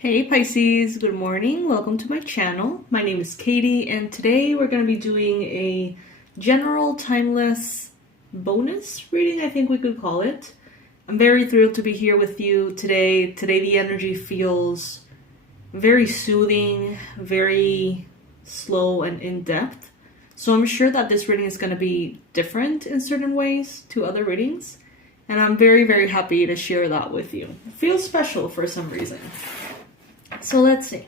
Hey Pisces, good morning. Welcome to my channel. My name is Katie and today we're going to be doing a general timeless bonus reading, I think we could call it. I'm very thrilled to be here with you today. Today the energy feels very soothing, very slow and in-depth. So I'm sure that this reading is going to be different in certain ways to other readings. And I'm very, very happy to share that with you. It feels special for some reason. So let's see.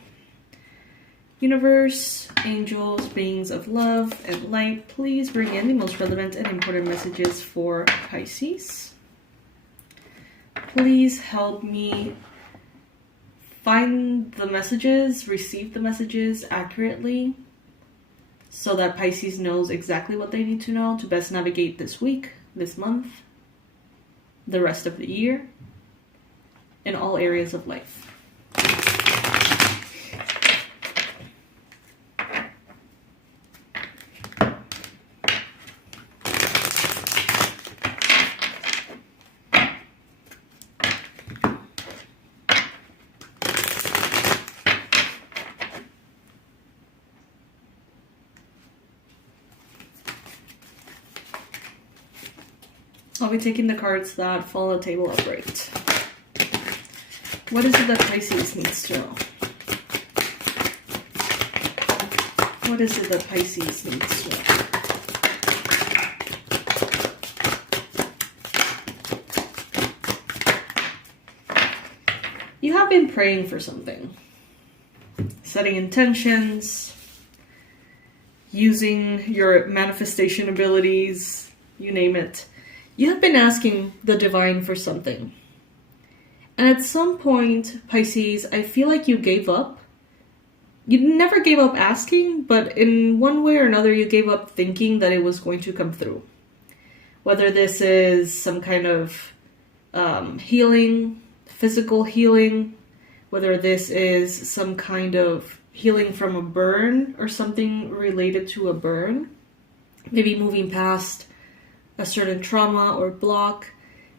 Universe, angels, beings of love and light, please bring in the most relevant and important messages for Pisces. Please help me find the messages, receive the messages accurately, so that Pisces knows exactly what they need to know to best navigate this week, this month, the rest of the year, in all areas of life. I'll be taking the cards that fall on the table upright. What is it that Pisces needs to know? What is it that Pisces needs to know? You have been praying for something. Setting intentions, using your manifestation abilities, you name it. You have been asking the divine for something. And at some point, Pisces, I feel like you gave up. You never gave up asking, but in one way or another, you gave up thinking that it was going to come through. Whether this is some kind of healing, physical healing, whether this is some kind of healing from a burn or something related to a burn, maybe moving past a certain trauma or block.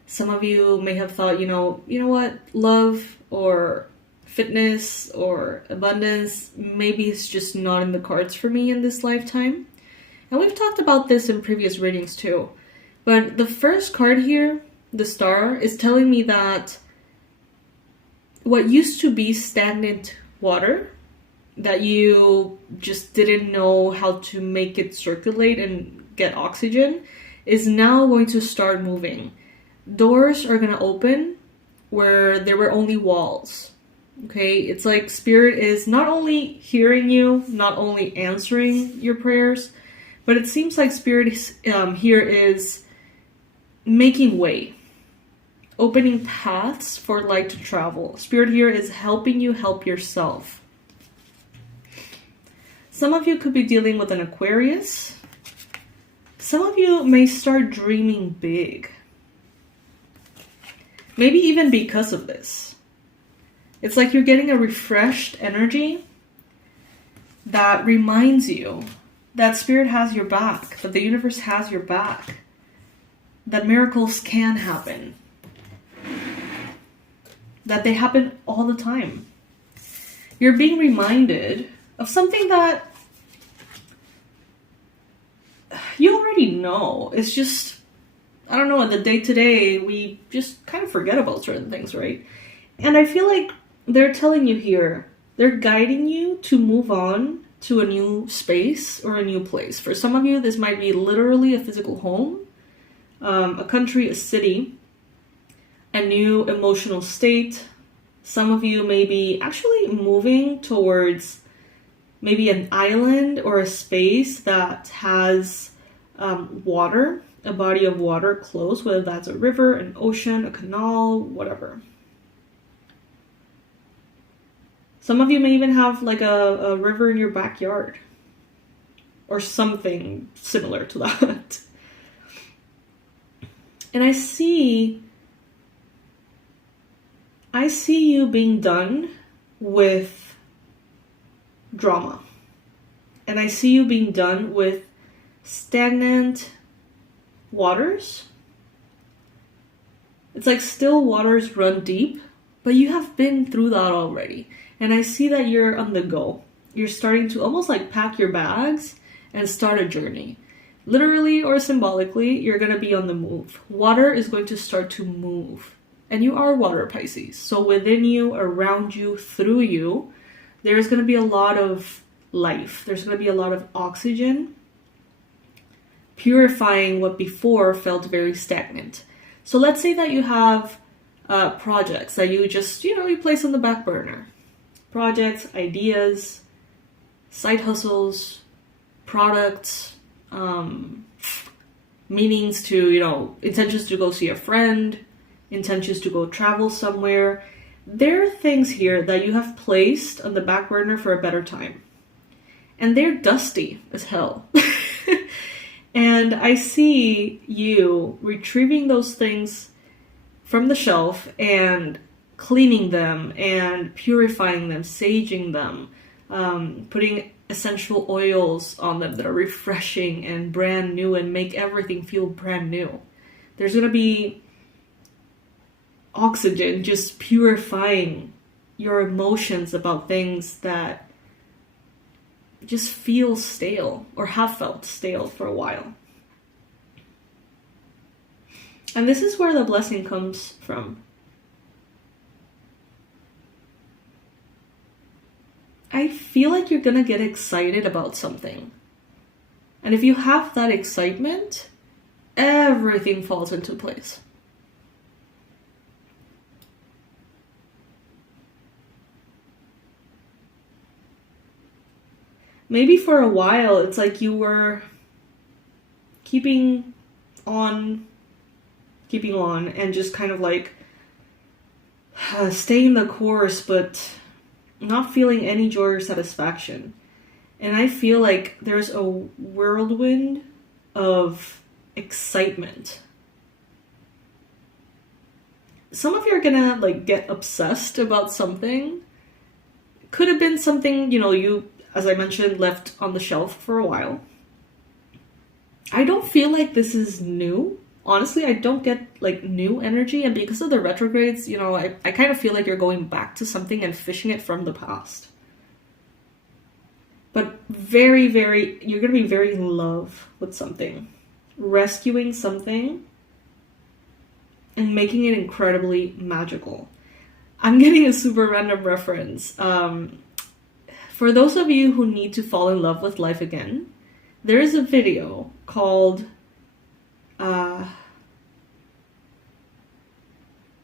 Some of you may have thought, you know what, love or fitness or abundance, maybe it's just not in the cards for me in this lifetime. And we've talked about this in previous readings too. But the first card here, the star, is telling me that what used to be stagnant water, that you just didn't know how to make it circulate and get oxygen, is now going to start moving. Doors are going to open where there were only walls. Okay, it's like Spirit is not only hearing you, not only answering your prayers, but it seems like Spirit is, here is making way, opening paths for light to travel. Spirit here is helping you help yourself. Some of you could be dealing with an Aquarius. Some of you may start dreaming big. Maybe even because of this. It's like you're getting a refreshed energy that reminds you that Spirit has your back, that the universe has your back, that miracles can happen, that they happen all the time. You're being reminded of something that you already know. It's just, I don't know, in the day-to-day, we just kind of forget about certain things, right? And I feel like they're telling you here, they're guiding you to move on to a new space or a new place. For some of you, this might be literally a physical home, a country, a city, a new emotional state. Some of you may be actually moving towards maybe an island or a space that has water, a body of water close, whether that's a river, an ocean, a canal, whatever. Some of you may even have like a river in your backyard or something similar to that. And I see you being done with drama. And I see you being done with stagnant waters. It's like still waters run deep But you have been through that already. And I see that you're on the go. You're starting to almost like pack your bags and start a journey. Literally or symbolically, you're going to be on the move. Water is going to start to move. And you are water, Pisces. So within you, around you, through you, there's going to be a lot of life. There's going to be a lot of oxygen, purifying what before felt very stagnant. So let's say that you have projects that you just, you place on the back burner. Projects, ideas, side hustles, products, meanings to, intentions to go see a friend, intentions to go travel somewhere. There are things here that you have placed on the back burner for a better time. And they're dusty as hell. And I see you retrieving those things from the shelf and cleaning them and purifying them, saging them, putting essential oils on them that are refreshing and brand new and make everything feel brand new. There's going to be oxygen just purifying your emotions about things that just feel stale or have felt stale for a while. And this is where the blessing comes from. I feel like you're gonna get excited about something. And if you have that excitement, everything falls into place. Maybe for a while, it's like you were keeping on, and just kind of like staying the course, but not feeling any joy or satisfaction. And I feel like there's a whirlwind of excitement. Some of you are gonna like get obsessed about something. Could have been something, you, as I mentioned, left on the shelf for a while. I don't feel like this is new. Honestly, I don't get like new energy. And because of the retrogrades, I kind of feel like you're going back to something and fishing it from the past. But very, you're going to be very in love with something. Rescuing something and making it incredibly magical. I'm getting a super random reference. For those of you who need to fall in love with life again, there is a video called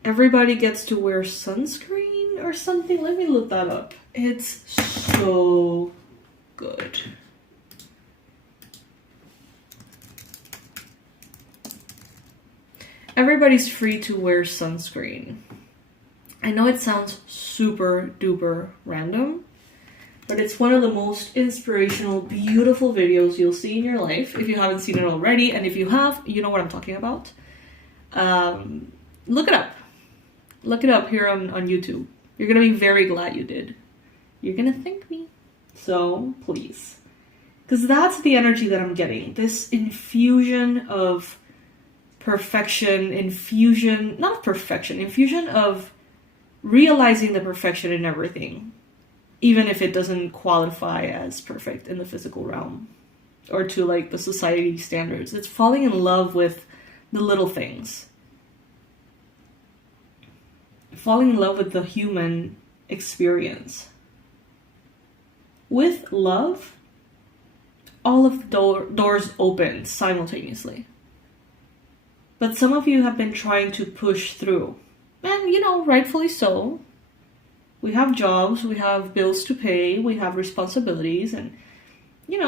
Everybody Gets to Wear Sunscreen or something. Let me look that up. It's so good. Everybody's free to wear sunscreen. I know it sounds super duper random, but it's one of the most inspirational, beautiful videos you'll see in your life if you haven't seen it already. And if you have, you know what I'm talking about. Look it up. Look it up here on YouTube. You're going to be very glad you did. You're going to thank me. So, please. Because that's the energy that I'm getting. This infusion of perfection, infusion of realizing the perfection in everything. Even if it doesn't qualify as perfect in the physical realm. Or to like the society standards. It's falling in love with the little things. Falling in love with the human experience. With love, all of the doors open simultaneously. But some of you have been trying to push through. And, rightfully so. We have jobs, we have bills to pay, we have responsibilities, and,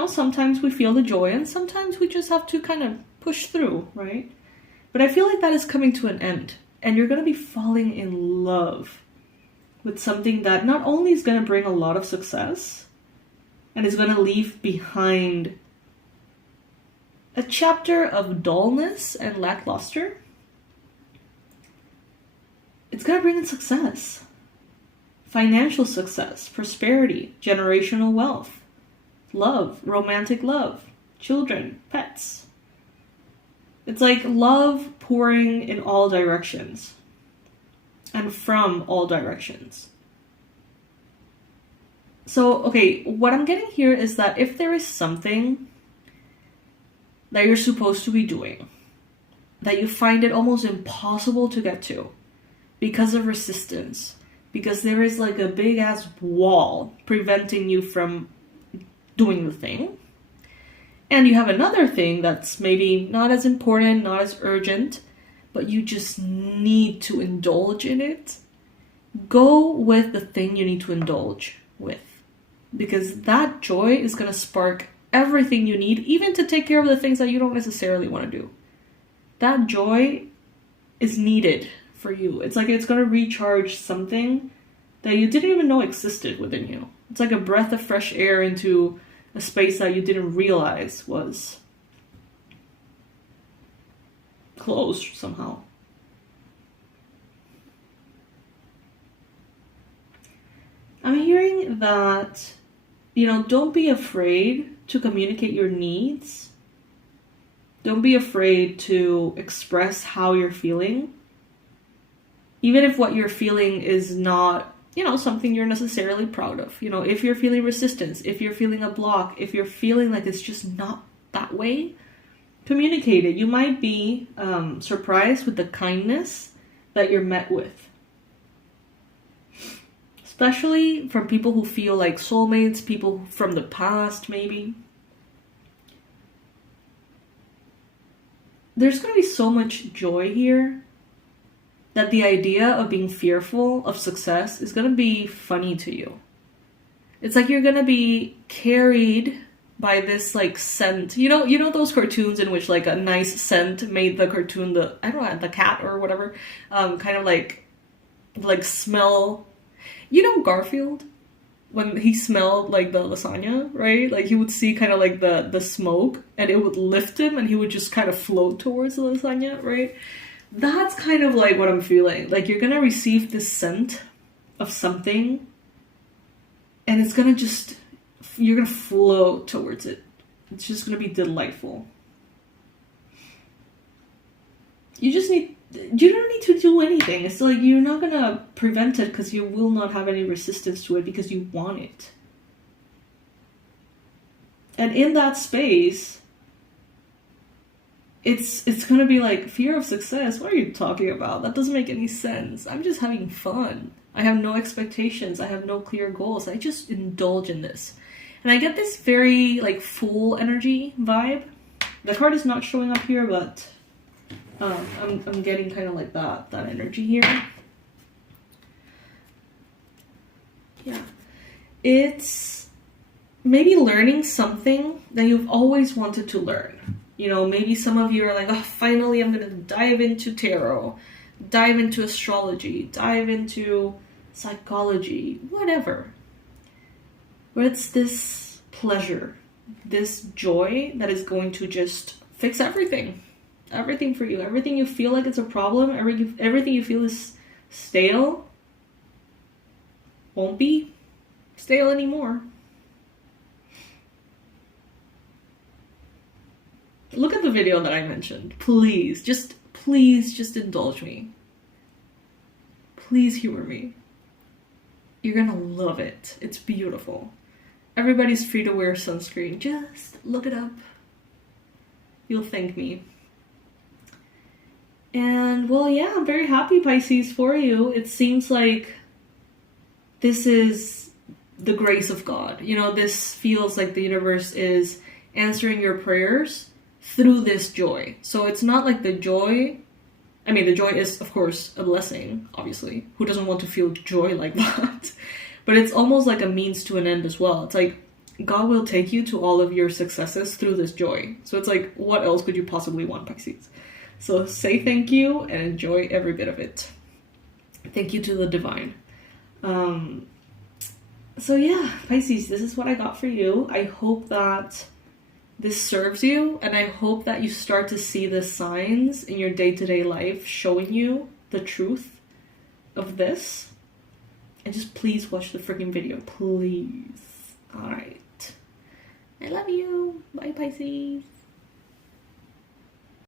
sometimes we feel the joy, and sometimes we just have to kind of push through, right? But I feel like that is coming to an end. And you're going to be falling in love with something that not only is going to bring a lot of success and is going to leave behind a chapter of dullness and lackluster, it's going to bring in success. Financial success, prosperity, generational wealth, love, romantic love, children, pets. It's like love pouring in all directions. and from all directions. So, okay, what I'm getting here is that if there is something that you're supposed to be doing, that you find it almost impossible to get to because of resistance, because there is like a big ass wall preventing you from doing the thing, and you have another thing that's maybe not as important, not as urgent, but you just need to indulge in it, go with the thing you need to indulge with. Because that joy is going to spark everything you need, even to take care of the things that you don't necessarily want to do. That joy is needed for you. It's like it's going to recharge something that you didn't even know existed within you. It's like a breath of fresh air into a space that you didn't realize was closed somehow. I'm hearing that, don't be afraid to communicate your needs. Don't be afraid to express how you're feeling. Even if what you're feeling is not, something you're necessarily proud of. If you're feeling resistance, if you're feeling a block, if you're feeling like it's just not that way, communicate it. You might be surprised with the kindness that you're met with. Especially from people who feel like soulmates, people from the past, maybe. There's going to be so much joy here that the idea of being fearful of success is going to be funny to you. It's like you're going to be carried by this like scent. You know those cartoons in which like a nice scent made the cartoon, the cat or whatever, kind of like smell. Garfield, when he smelled like the lasagna, right? Like he would see kind of like the smoke and it would lift him and he would just kind of float towards the lasagna, right? That's kind of like what I'm feeling. Like you're gonna receive this scent of something and it's gonna you're gonna float towards it. It's just gonna be delightful. You don't need to do anything. It's like you're not gonna prevent it because you will not have any resistance to it because you want it. And in that space, it's gonna be like, fear of success? What are you talking about? That doesn't make any sense. I'm just having fun. I have no expectations. I have no clear goals. I just indulge in this. And I get this very like full energy vibe. The card is not showing up here, but I'm getting kind of like that energy here. Yeah. It's maybe learning something that you've always wanted to learn. Maybe some of you are like, oh, finally I'm going to dive into tarot, dive into astrology, dive into psychology, whatever. But it's this pleasure, this joy that is going to just fix everything. Everything for you. Everything you feel like it's a problem, everything you feel is stale, won't be stale anymore. Look at the video that I mentioned. Please just indulge me. Please humor me. You're gonna love it. It's beautiful. Everybody's free to wear sunscreen. Just look it up. You'll thank me. And, well, yeah, I'm very happy, Pisces, for you. It seems like this is the grace of God. This feels like the universe is answering your prayers through this joy. So it's not like the joy is, of course, a blessing, obviously. Who doesn't want to feel joy like that? But it's almost like a means to an end as well. It's like God will take you to all of your successes through this joy. So it's like, what else could you possibly want, Pisces? So say thank you and enjoy every bit of it. Thank you to the divine. So yeah, Pisces, this is what I got for you. I hope that this serves you, and I hope that you start to see the signs in your day-to-day life showing you the truth of this. And just please watch the freaking video, please. Alright. I love you. Bye, Pisces.